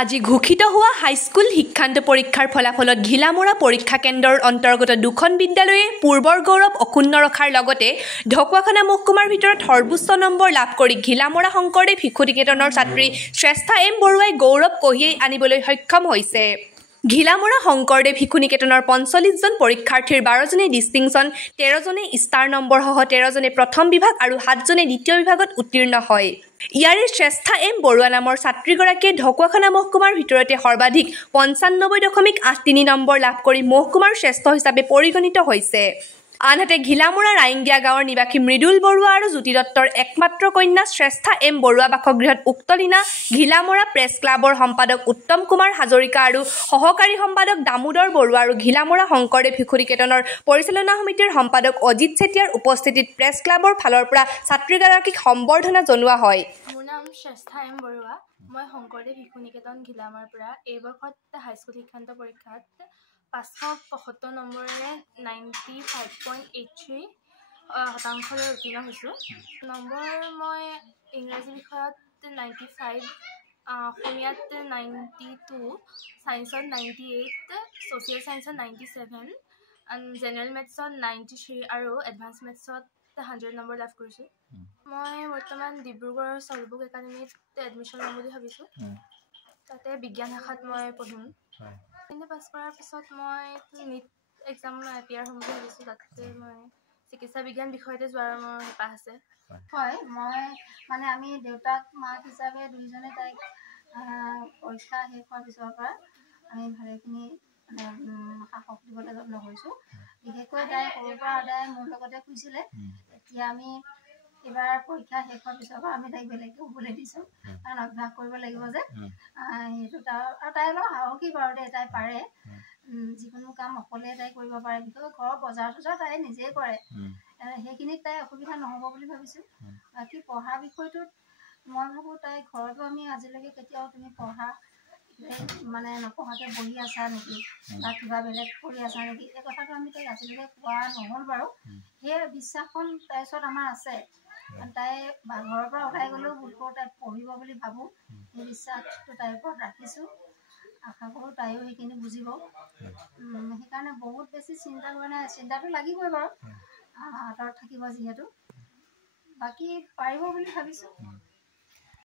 আজি ঘোষিত হোৱা হাইস্কুল শিক্ষান্ত পৰীক্ষাৰ ফলাফলত ঘিলামৰা পৰীক্ষা কেন্দ্ৰৰ অন্তৰ্গত দুখন বিদ্যালয়ে পূৰ্বৰ গৌৰৱ অক্ষুণ্ণ ৰখাৰ লগতে ঢকুৱাখানা মহকুমাৰ ভিতৰত সৰ্বোচ্চ নম্বৰ লাভ কৰি ঘিলামৰা শংকৰদেৱ শিশু নিকেতনৰ ছাত্ৰী শ্ৰেষ্ঠা এম বৰুৱাই গৌৰৱ কঢ়িয়াই আনিবলৈ সক্ষম হৈছে। ঘিলামৰা শংকৰদেৱ শিশু নিকেতনৰ ৪৫জন পৰীক্ষাৰ্থীৰ ১২জনে ডিষ্টিংশ্যন, ১৩জনে ষ্টাৰ নম্বৰসহ ১৩জনে প্ৰথম বিভাগ আৰু ৭জনে দ্বিতীয় বিভাগত উত্তীৰ্ণ হয়। ইয়াৰে শ্ৰেষ্ঠা এম বৰুৱা নামৰ ছাত্ৰীগৰাকীয়ে ঢকুৱাখানা মহকুমাৰ ভিতৰতে সৰ্বাধিক ৯৫.৮৩ নম্বৰ লাভ কৰি মহকুমাৰ শ্ৰেষ্ঠ হিচাপে পৰিগণিত হৈছে। আনহাতে ঘিলামৰা ৰাইংগীয়া গাঁৱৰ নিবাসী মৃদুল বৰুৱা আৰু জ্যোতি দত্তৰ একমাত্ৰ কন্যা শ্ৰেষ্ঠা এম বৰুৱা বাসগৃহত উক্ত দিনা ঘিলামৰা প্ৰেছ ক্লাবৰ সম্পাদক উত্তম কুমাৰ হাজৰিকা আৰু সহকাৰী সম্পাদক দামোদৰ বৰুৱা আৰু ঘিলামৰা শংকৰদেৱ শিশু নিকেতনৰ পৰিচালনা সমিতিৰ সম্পাদক অজিত চেতিয়াৰ উপস্থিতিত প্ৰেছ ক্লাবৰ ফালৰ পৰা ছাত্ৰীগৰাকীক সম্বৰ্ধনা জনোৱা হয়। মোৰ নাম শ্ৰেষ্ঠা এম বৰুৱা। মই শংকৰদেৱ শিশু নিকেতন ঘিলামৰাৰ পৰা এই বৰ্ষত হাইস্কুল শিক্ষান্ত পৰীক্ষাত ৫৭৫ নম্বৰেৰে 95.83 শতাংশলৈ উত্তীৰ্ণ হৈছোঁ। নম্বৰ মই ইংৰাজী বিষয়ত 95, অসমীয়াত 92, ছায়েন্সত 98, ছ'চিয়েল ছায়েন্সত 97, জেনেৰেল মেথছত 93 আৰু এডভান্স মেথছত 100 নম্বৰ লাভ কৰিছোঁ। মই বৰ্তমান ডিব্ৰুগড়ৰ চলবুক একাডেমীত এডমিশ্যন ল'ম বুলি ভাবিছোঁ। তাতে বিজ্ঞান শাখাত মই পঢ়িম। কিন্তু পাছ কৰাৰ পিছত মই নীট এক্সাম এপিয়াৰ হ'ম বুলি ভাবিছোঁ। তাতে মই চিকিৎসা বিজ্ঞান বিষয়তে যোৱাৰ মোৰ হেঁপাহ আছে। হয়, মই আমি দেউতাক মাক হিচাপে দুয়োজনে তাইক পৰীক্ষা শেষ হোৱাৰ পিছৰ পৰা আমি ভালেখিনি সাহস দিবলৈ যত্ন কৰিছোঁ। বিশেষকৈ তাই সৰুৰ পৰা সদায় মোৰ লগতে শুইছিলে। এতিয়া আমি এইবাৰ পৰীক্ষা শেষ হোৱাৰ পিছৰ পৰা আমি তাইক বেলেগকৈ শুবলৈ দিছোঁ, কাৰণ অভ্যাস কৰিব লাগিব যে সেইটো আৰু তাই অলপ সাহসী বাৰু দেই, তাই পাৰে যিকোনো কাম অকলে তাই কৰিব পাৰে। বিশেষকৈ ঘৰৰ বজাৰ চজাৰ তাই নিজেই কৰে, সেইখিনিত তাই অসুবিধা নহ'ব বুলি ভাবিছোঁ। বাকী পঢ়াৰ বিষয়টোত মই ভাবোঁ তাই ঘৰতো আমি আজিলৈকে কেতিয়াও তুমি পঢ়া নপঢ়াকৈ বহি আছা নেকি বা কিবা বেলেগ কৰি আছা নেকি, এই কথাটো আমি তাইক আজিলৈকে কোৱা নহ'ল বাৰু। সেই বিশ্বাসখন তাইৰ ওচৰত আমাৰ আছে। তাই ঘৰৰ পৰা ওলাই গ'লেও বোধকৰোঁ তাই পঢ়িব বুলি ভাবোঁ। সেই বিশ্বাসটো তাইৰ ওপৰত ৰাখিছোঁ। আশা কৰোঁ তাইও সেইখিনি বুজিব। সেইকাৰণে বহুত বেছি চিন্তা কৰা নাই। চিন্তাটো লাগিবই বাৰু, আঁতৰত থাকিব যিহেতু। বাকী পাৰিব বুলি ভাবিছোঁ।